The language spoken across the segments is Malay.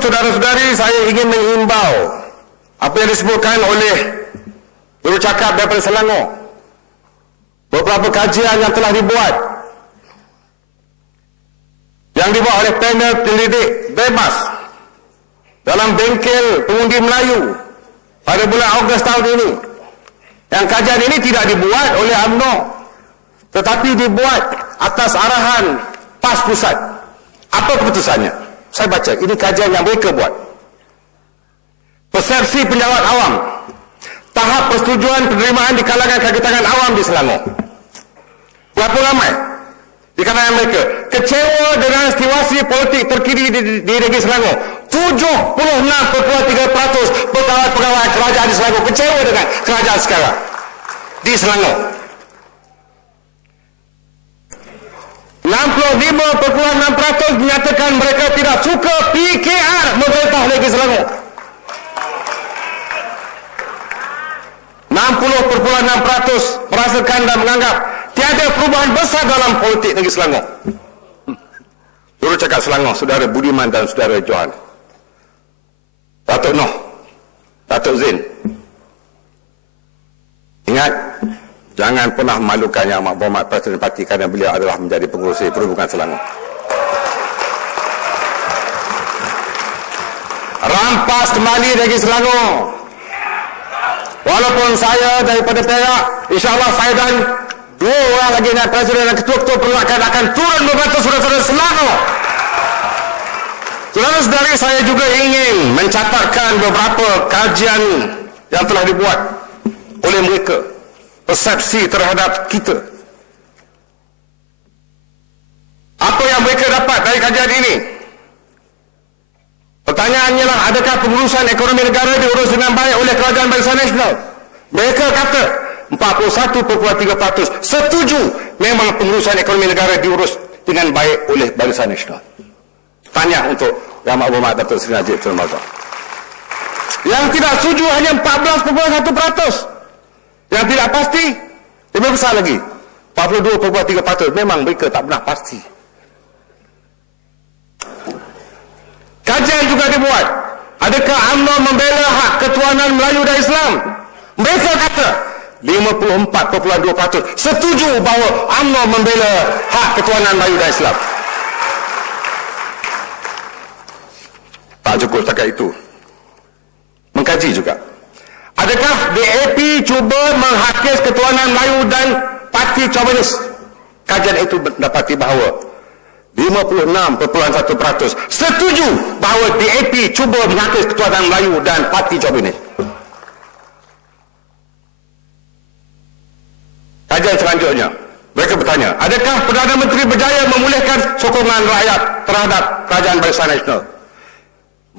saudara-saudari, saya ingin mengimbau apa yang disebutkan oleh cakap daripada Selangor. Beberapa kajian yang telah dibuat yang dibuat oleh panel penyelidik bebas dalam bengkel pengundi Melayu pada bulan Ogos tahun ini. Yang kajian ini tidak dibuat oleh UMNO tetapi dibuat atas arahan PAS Pusat. Apa keputusannya? Saya baca, ini kajian yang mereka buat. Persepsi penjawat awam. Tahap persetujuan penerimaan di kalangan kagetangan awam di Selangor. Berapa ramai? Di kalangan mereka. Kecewa dengan situasi politik terkini di, di, di negeri Selangor. 76.3% pegawai-pegawai kerajaan di Selangor kecewa dengan kerajaan sekarang. Di Selangor. 65.6% menyatakan mereka tidak suka PKR memerintah negeri Selangor. 60.6% merasakan dan menganggap tiada perubahan besar dalam politik negeri Selangor. Juru cakap Selangor, saudara Budiman dan saudara Johan. Datuk Noh, Datuk Zin. Ingat, jangan pernah malukan Yang Amat Berhormat Presiden Parti kerana beliau adalah menjadi pengurusi perhubungan Selangor. Rampas kembali negeri Selangor. Walaupun saya daripada Perak, insyaAllah saya dan dua orang lagi dengan Presiden dan Ketua-Ketua Perlukan akan turun membantu saudara-saudara Selangor. Saudara-saudari saya juga ingin mencatatkan beberapa kajian yang telah dibuat oleh mereka. Persepsi terhadap kita. Apa yang mereka dapat dari kajian ini? Pertanyaannya lah, adakah pengurusan ekonomi negara diurus dengan baik oleh kerajaan Barisan Nasional? Mereka kata 41.3% setuju memang pengurusan ekonomi negara diurus dengan baik oleh Barisan Nasional. Tanya untuk Yang Berhormat Datuk Seri Najib Razak. Yang tidak setuju hanya 14.1%. Yang tidak pasti lebih besar lagi. 42.3% memang mereka tak pernah pasti. Kajian juga dibuat. Adakah UMNO membela hak ketuanan Melayu dan Islam? Mereka kata 54.2% setuju bahawa UMNO membela hak ketuanan Melayu dan Islam. Tak cukup setakat itu. Mengkaji juga. Adakah DAP cuba menghakis ketuanan Melayu dan parti Chauvinis? Kajian itu mendapati bahawa 56.1% setuju bahawa DAP cuba menghapus ketuanan Melayu dan parti Jobinis. Kajian selanjutnya, mereka bertanya, adakah Perdana Menteri berjaya memulihkan sokongan rakyat terhadap kerajaan Barisan Nasional?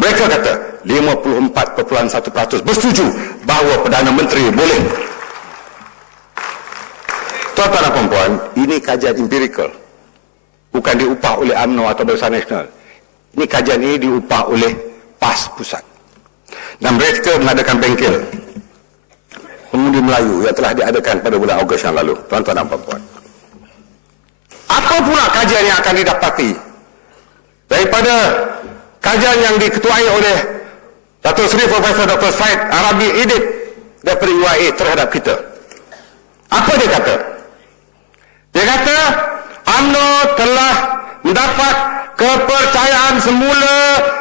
Mereka kata 54.1% bersetuju bahawa Perdana Menteri boleh. Tuan-tuan dan puan ini kajian empirikal bukan diupah oleh UMNO atau Barisan Nasional. Ini kajian ini diupah oleh PAS Pusat. Dan mereka mengadakan bengkel pengundi Melayu yang telah diadakan pada bulan Ogos yang lalu. Tuan-tuan dan puan Apa pula kajian yang akan didapati daripada kajian yang diketuai oleh Datuk Seri Profesor Dr. Said Arabi Idit daripada UIA terhadap kita? Apa dia kata? Dia kata UMNO telah mendapat kepercayaan semula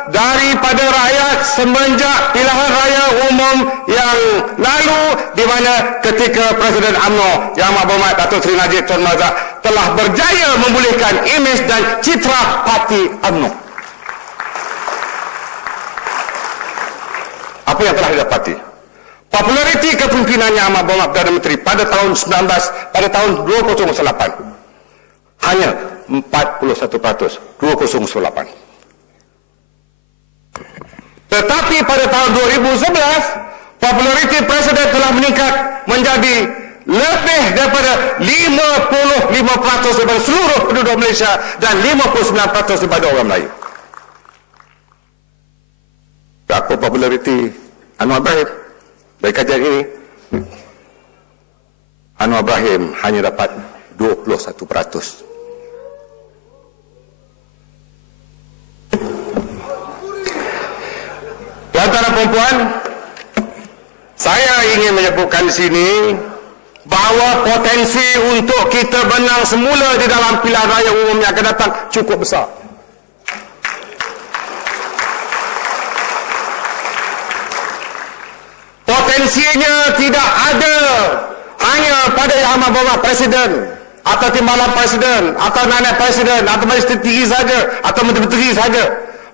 daripada rakyat semenjak pilihan raya umum yang lalu di mana ketika Presiden UMNO Yang Amat Berhormat Datuk Seri Najib Tun Razak telah berjaya memulihkan imej dan citra parti UMNO. Apa yang telah didapati? Populariti kepimpinan Yang Amat Berhormat Perdana Menteri pada tahun 19 pada tahun 2008 hanya 41%, 2008. Tetapi pada tahun 2011, populariti presiden telah meningkat menjadi lebih daripada 55% daripada seluruh penduduk Malaysia dan 59% daripada orang Melayu. Berapa populariti Anwar Ibrahim? Dari kajian ini, Anwar Ibrahim hanya dapat 21%. dan puan, saya ingin menyebutkan di sini bahawa potensi untuk kita menang semula di dalam pilihan raya umum yang akan datang cukup besar. Potensinya tidak ada hanya pada Yang Amat Berhormat Presiden atau timbalan Presiden atau nenek Presiden atau Majlis Tinggi saja atau Menteri-Menteri saja.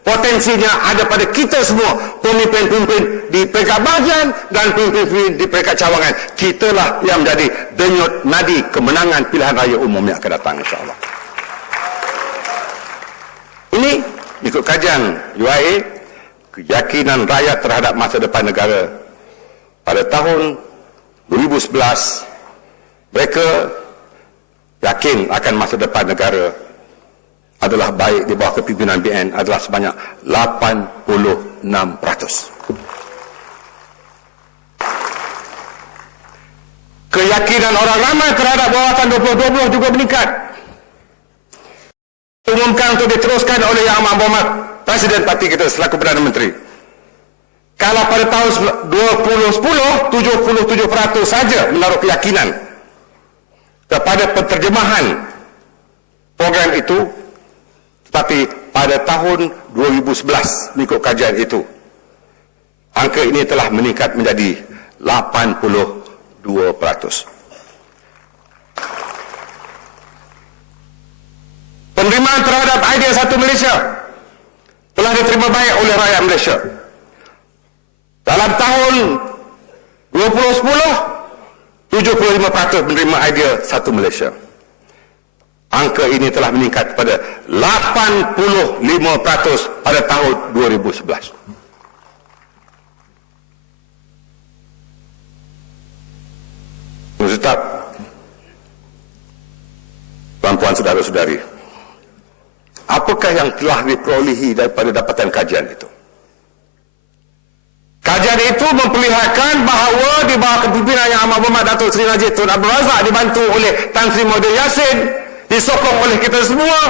Potensinya ada pada kita semua, pemimpin-pemimpin di peringkat bahagian dan pemimpin-pemimpin di peringkat cawangan. Kitalah yang menjadi denyut nadi kemenangan pilihan raya umum yang akan datang insyaAllah. Ini ikut kajian UIA, keyakinan rakyat terhadap masa depan negara pada tahun 2011 mereka yakin akan masa depan negara adalah baik di bawah kepimpinan BN adalah sebanyak 86%. Keyakinan orang ramai terhadap bawatan 2020 juga meningkat. Umumkan untuk diteruskan oleh Yang Amat Presiden Parti kita selaku Perdana Menteri. Kalau pada tahun 2010, 77% saja menaruh keyakinan kepada penterjemahan program itu tapi pada tahun 2011 mengikut kajian itu angka ini telah meningkat menjadi 82%. Penerimaan terhadap idea satu Malaysia telah diterima baik oleh rakyat Malaysia. Dalam tahun 2010 75% menerima idea satu Malaysia angka ini telah meningkat pada 85% pada tahun 2011. Tetap, tuan-tuan saudara-saudari, apakah yang telah diperolehi daripada dapatan kajian itu? Kajian itu memperlihatkan bahawa di bawah kepimpinan yang amat berhormat Datuk Seri Najib Tun Abdul Razak dibantu oleh Tan Sri Mohd Yassin disokong oleh kita semua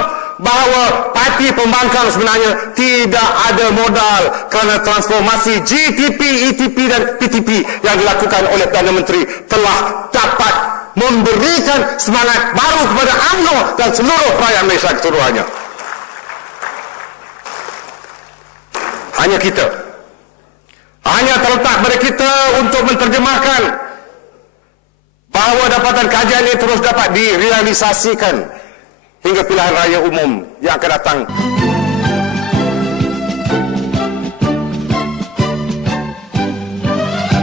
bahawa parti pembangkang sebenarnya tidak ada modal kerana transformasi GTP, ETP dan PTP yang dilakukan oleh Perdana Menteri telah dapat memberikan semangat baru kepada UMNO dan seluruh rakyat Malaysia keseluruhannya. Hanya kita. Hanya terletak pada kita untuk menterjemahkan bahawa dapatan kajian ini terus dapat direalisasikan hingga pilihan raya umum yang akan datang